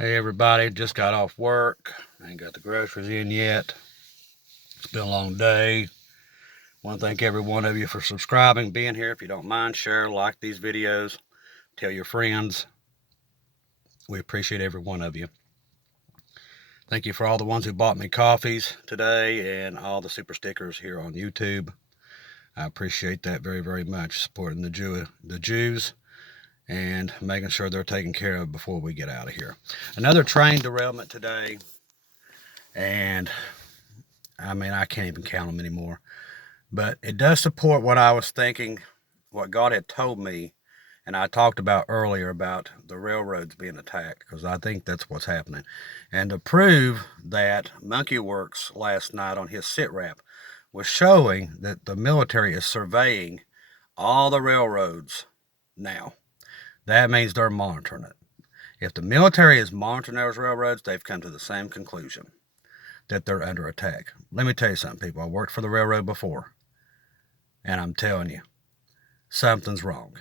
Hey everybody, just got off work. I ain't got the groceries in yet. It's been a long day. Want to thank every one of you for subscribing, being here. If you don't mind, share, like these videos, tell your friends. We appreciate every one of you. Thank you for all the ones who bought me coffees today and all the super stickers here on YouTube. I appreciate that very, very much, supporting the Jews and making sure they're taken care of before we get out of here. Another train derailment today, and I can't even count them anymore. But it does support what I was thinking, what God had told me, and I talked about earlier about the railroads being attacked, because I think that's what's happening. And to prove that, Monkey Works last night on his SITREP was showing that the military is surveying all the railroads now. That means they're monitoring it. If the military is monitoring those railroads, they've come to the same conclusion, that they're under attack. Let me tell you something, people. I worked for the railroad before, and I'm telling you, something's wrong.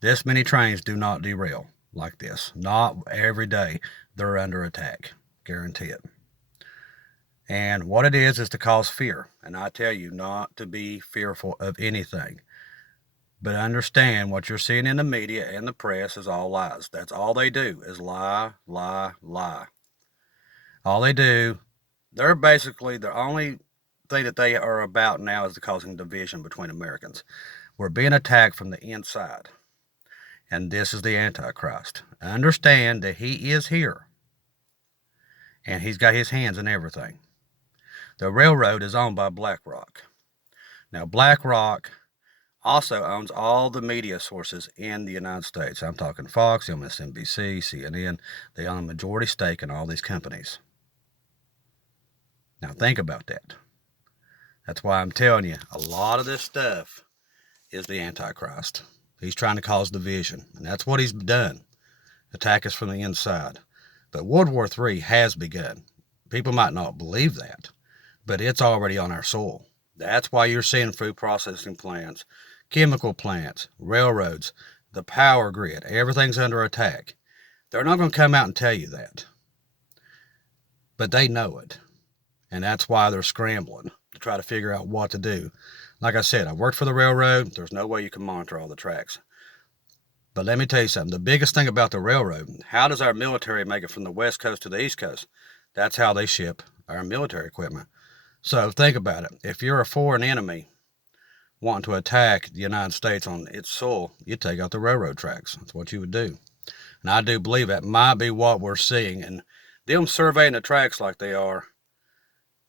This many trains do not derail like this. Not every day. They're under attack. Guarantee it. And what it is to cause fear. And I tell you not to be fearful of anything. But understand what you're seeing in the media and the press is all lies. That's all they do is lie, lie, lie. All they do, they're basically the only thing that they are about now is causing division between Americans. We're being attacked from the inside. And this is the Antichrist. Understand that he is here. And he's got his hands in everything. The railroad is owned by BlackRock. Now, BlackRock also owns all the media sources in the United States. I'm talking Fox, MSNBC, CNN. They own a majority stake in all these companies. Now, think about that. That's why I'm telling you, a lot of this stuff is the Antichrist. He's trying to cause division, and that's what he's done. Attack us from the inside. But World War III has begun. People might not believe that, but it's already on our soil. That's why you're seeing food processing plants, chemical plants, railroads, the power grid. Everything's under attack. They're not going to come out and tell you that, but they know it. And that's why they're scrambling to try to figure out what to do. Like I said, I worked for the railroad. There's no way you can monitor all the tracks. But let me tell you something. The biggest thing about the railroad, how does our military make it from the West Coast to the East Coast? That's how they ship our military equipment. So think about it. If you're a foreign enemy wanting to attack the United States on its soil, you take out the railroad tracks. That's what you would do. And I do believe that might be what we're seeing. And them surveying the tracks like they are,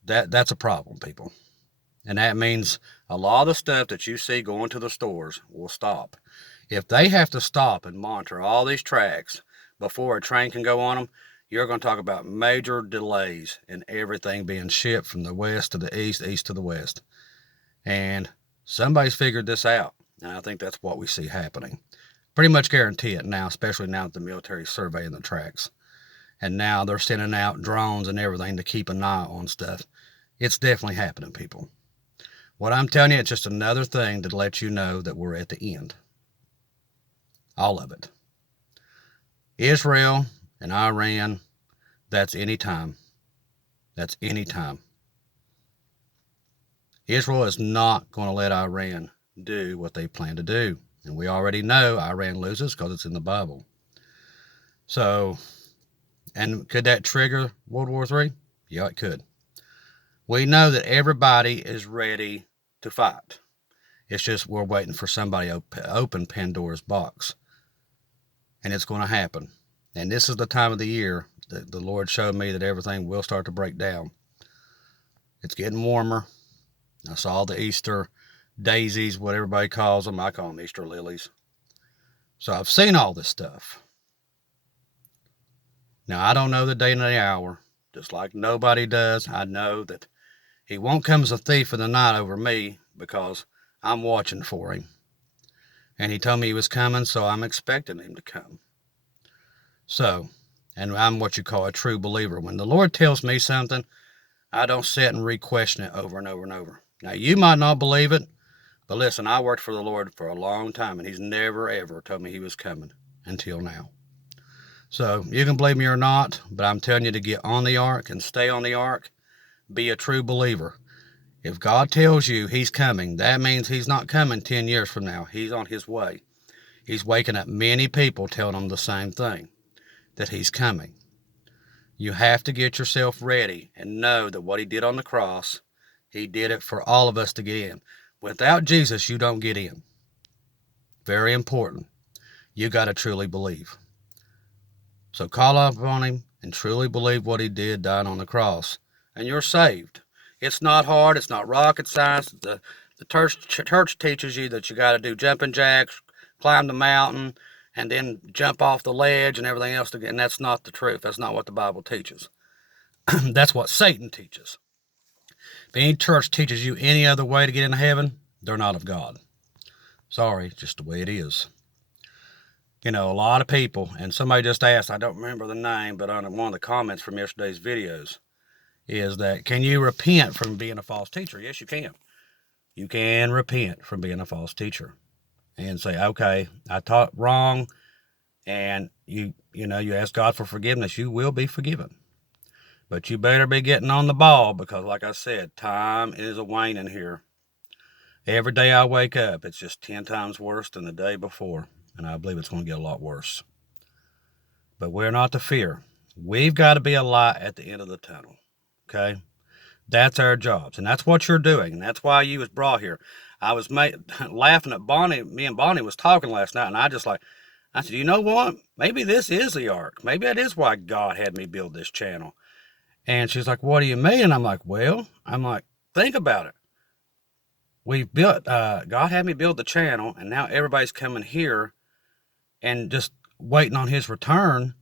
that's a problem, people. And that means a lot of the stuff that you see going to the stores will stop. If they have to stop and monitor all these tracks before a train can go on them, you're going to talk about major delays in everything being shipped from the west to the east, east to the west. And somebody's figured this out, and I think that's what we see happening. Pretty much guarantee it now, especially now that the military's surveying the tracks. And now they're sending out drones and everything to keep an eye on stuff. It's definitely happening, people. What I'm telling you, it's just another thing to let you know that we're at the end. All of it. Israel and Iran, that's any time. That's any time. Israel is not going to let Iran do what they plan to do. And we already know Iran loses because it's in the Bible. So, and could that trigger World War III? Yeah, it could. We know that everybody is ready to fight. It's just we're waiting for somebody to open Pandora's box. And it's going to happen. And this is the time of the year that the Lord showed me that everything will start to break down. It's getting warmer. I saw the Easter daisies, what everybody calls them. I call them Easter lilies. So I've seen all this stuff. Now, I don't know the day and the hour, just like nobody does. I know that he won't come as a thief in the night over me because I'm watching for him. And he told me he was coming, so I'm expecting him to come. So, and I'm what you call a true believer. When the Lord tells me something, I don't sit and re-question it over and over and over. Now, you might not believe it, but listen, I worked for the Lord for a long time, and he's never, ever told me he was coming until now. So you can believe me or not, but I'm telling you to get on the ark and stay on the ark. Be a true believer. If God tells you he's coming, that means he's not coming 10 years from now. He's on his way. He's waking up many people telling them the same thing, that he's coming. You have to get yourself ready and know that what he did on the cross, he did it for all of us to get in. Without Jesus, you don't get in. Very important. You got to truly believe. So call upon him and truly believe what he did, dying on the cross, and you're saved. It's not hard. It's not rocket science. The church teaches you that you got to do jumping jacks, climb the mountain, and then jump off the ledge and everything else. And that's not the truth. That's not what the Bible teaches. That's what Satan teaches. If any church teaches you any other way to get into heaven, they're not of God. Sorry, just the way it is. You know, a lot of people, and somebody just asked, I don't remember the name, but on one of the comments from yesterday's videos, is that, can you repent from being a false teacher? Yes, you can. You can repent from being a false teacher and say, okay, I taught wrong, and you ask God for forgiveness. You will be forgiven. But you better be getting on the ball, because like I said, time is a waning here. Every day I wake up, it's just 10 times worse than the day before, and I believe it's going to get a lot worse. But we're not to fear. We've got to be a light at the end of the tunnel. Okay, that's our jobs, and that's what you're doing, and that's why you was brought here. I was laughing at Bonnie. Me and Bonnie was talking last night, and I said, you know what? Maybe this is the ark. Maybe that is why God had me build this channel. And she's like, what do you mean? And I'm like, think about it. We've built, God had me build the channel, and now everybody's coming here and just waiting on his return,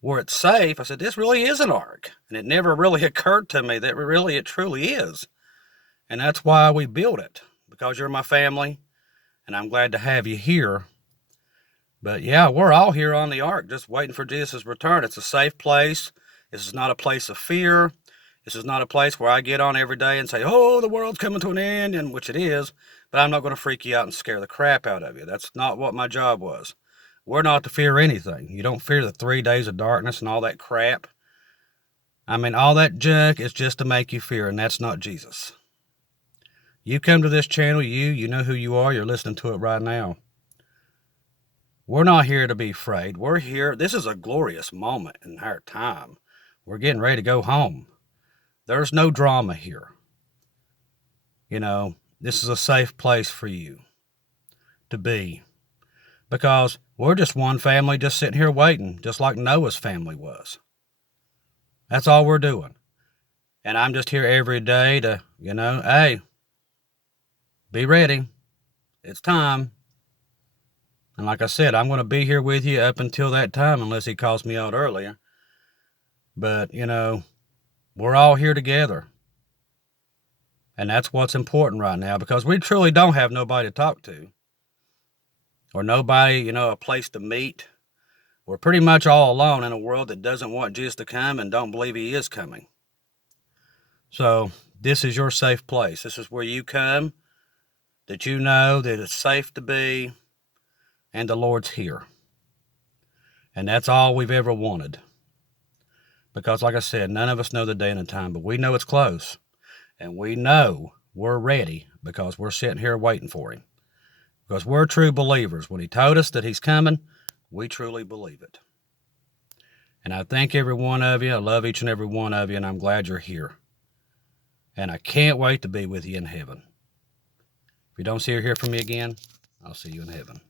where it's safe. I said, this really is an ark. And it never really occurred to me that it truly is. And that's why we built it, because you're my family, and I'm glad to have you here. But yeah, we're all here on the ark, just waiting for Jesus' return. It's a safe place. This is not a place of fear. This is not a place where I get on every day and say, oh, the world's coming to an end, and which it is, but I'm not going to freak you out and scare the crap out of you. That's not what my job was. We're not to fear anything. You don't fear the 3 days of darkness and all that crap. I mean, all that junk is just to make you fear, and that's not Jesus. You come to this channel, you know who you are. You're listening to it right now. We're not here to be afraid. We're here. This is a glorious moment in our time. We're getting ready to go home. There's no drama here. You know, this is a safe place for you to be, because we're just one family just sitting here waiting, just like Noah's family was. That's all we're doing. And I'm just here every day to, hey, be ready. It's time. And like I said, I'm going to be here with you up until that time, unless he calls me out earlier. But, we're all here together. And that's what's important right now, because we truly don't have nobody to talk to. Or nobody, a place to meet. We're pretty much all alone in a world that doesn't want Jesus to come and don't believe he is coming. So this is your safe place. This is where you come, that you know that it's safe to be, and the Lord's here. And that's all we've ever wanted. Because like I said, none of us know the day and the time, but we know it's close. And we know we're ready, because we're sitting here waiting for him. Because we're true believers. When he told us that he's coming, we truly believe it. And I thank every one of you. I love each and every one of you, and I'm glad you're here. And I can't wait to be with you in heaven. If you don't see or hear from me again, I'll see you in heaven.